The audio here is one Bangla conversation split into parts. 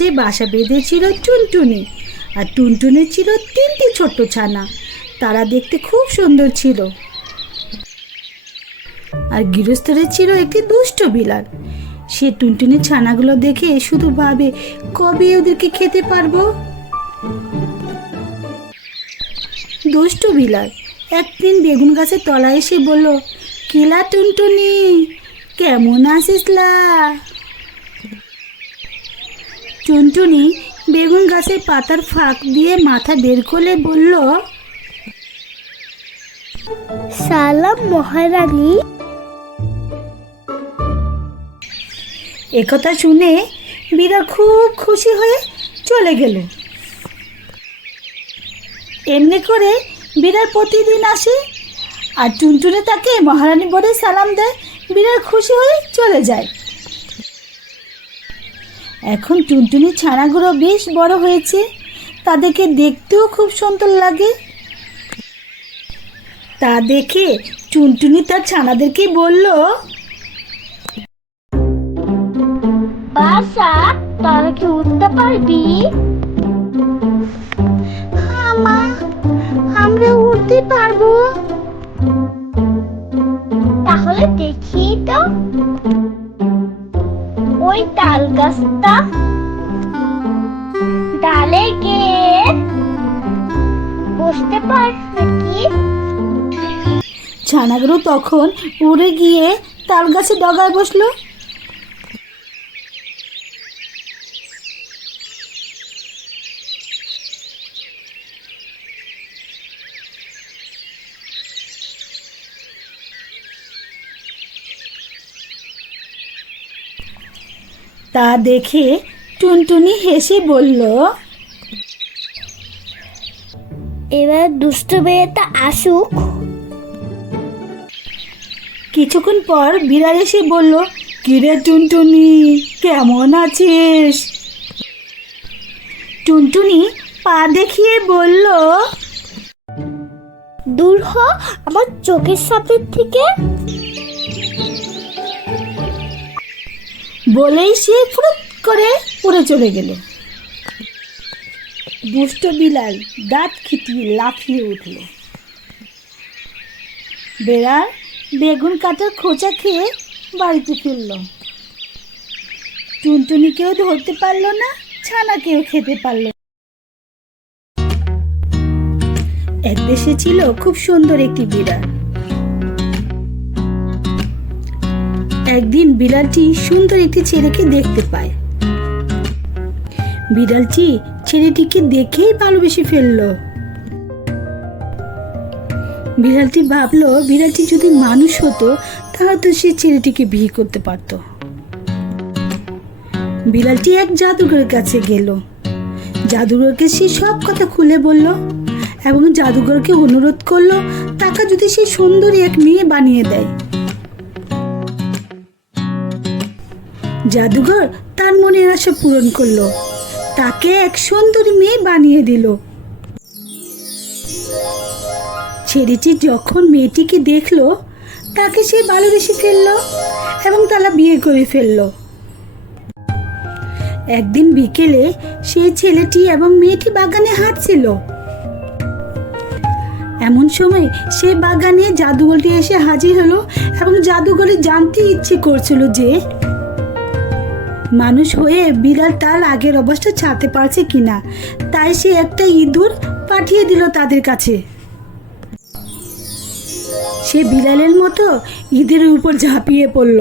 গাছে বাসা বেঁধেছিল টুনটুনি, আর টুনটুনির ছিল 3টি ছোট্ট ছানা। তারা দেখতে খুব সুন্দর ছিল। আর গৃহস্থরের ছিল একটি দুষ্ট বিড়াল। সে টুনটুনির ছানাগুলো দেখে শুধু ভাবে, কবে ওদেরকে খেতে পারবো। দুষ্ট বিড়াল একদিন বেগুন গাছের তলায় এসে বলল, কিলা টুনটুনি, কেমন আছিস লা? টুনটুনি বেগুন গাছের পাতার ফাঁক দিয়ে মাথা বের করে বলল, সালাম মহারানী। একথা শুনে বিড়াল খুব খুশি হয়ে চলে গেল। এমনি করে বিড়াল প্রতিদিন আসে, আর টুনটুনি তাকে মহারানী বলে সালাম দেয়। বিড়াল খুশি হয়ে চলে যায়। এখন টুনটুনির ছানাগুলো বেশ বড় হয়েছে, তাদেরকে দেখতেও খুব সুন্দর লাগে। তা দেখে টুনটুনি তার ছানাদেরকে বলল, বাসা, তোরা কি উঠতে পারবি? আমরা উঠতে পারবো। তাহলে দেখি তো, ওই তাল গাছটা, ডালে গিয়ে বসতে পার নাকি? ছানাগুলো তখন উড়ে গিয়ে তাল গাছে ডগায় বসলো। তা দেখে টুনটুনি হেসে বলল, এবার দুষ্ট মেয়েটা আসুক। কিছুক্ষণ পর বিড়াল এসে বলল, কিরে টুনটুনি, কেমন আছিস? টুনটুনি পা দেখিয়ে বলল, দূর হ আমার চোখের সামনে থেকে। বলেই সে ফুরুত করে উড়ে চলে গেল। দুষ্ট বিড়াল দাঁত খিটিয়ে লাফিয়ে উঠল। বেড়াল বেগুন কাটার খোঁচা খেয়ে বাড়িতে ফিরল। টুনটুনিকেও ধরতে পারল না, ছানাকেও খেতে পারল না। এক দেশে ছিল খুব সুন্দর একটি বিড়াল। একদিন বিড়ালটি সুন্দর একটি ছেলেকে দেখতে পায়। বিড়ালটি ছেলেটিকে দেখেই ভালোবেসে ফেলল। বিড়ালটি ভাবলো, বিড়ালটি যদি মানুষ হতো তাহলে তো সে ছেলেটিকে বিয়ে করতে পারত। বিড়ালটি এক জাদুঘরের কাছে গেল। জাদুঘরকে সে সব কথা খুলে বলল এবং জাদুঘরকে অনুরোধ করলো তাকে যদি সে সুন্দরী এক মেয়ে বানিয়ে দেয়। জাদুঘর তার মনের আশা পূরণ করলো, তাকে এক সুন্দরী মেয়ে বানিয়ে দিল। ছেলেটি যখন মেয়েটিকে দেখলো, তাকে সে ভালোবেসে ফেললো এবং তারা বিয়ে করে ফেললো। একদিন বিকেলে সেই ছেলেটি এবং মেয়েটি বাগানে হাঁটছিল। এমন সময় সে বাগানে জাদুঘরটি এসে হাজির হলো এবং জাদুঘরে জানতে ইচ্ছে করছিল যে মানুষ হয়ে বিড়াল তার আগের অবস্থা ছাড়তে পারছে কিনা। তাই সে একটা ইঁদুর পাঠিয়ে দিল তাদের কাছে। সে বিড়ালের মতো ইঁদুরের উপর ঝাঁপিয়ে পড়ল।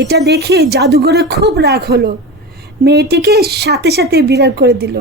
এটা দেখে জাদুঘরে খুব রাগ হলো, মেয়েটিকে সাথে সাথে বিড়াল করে দিল।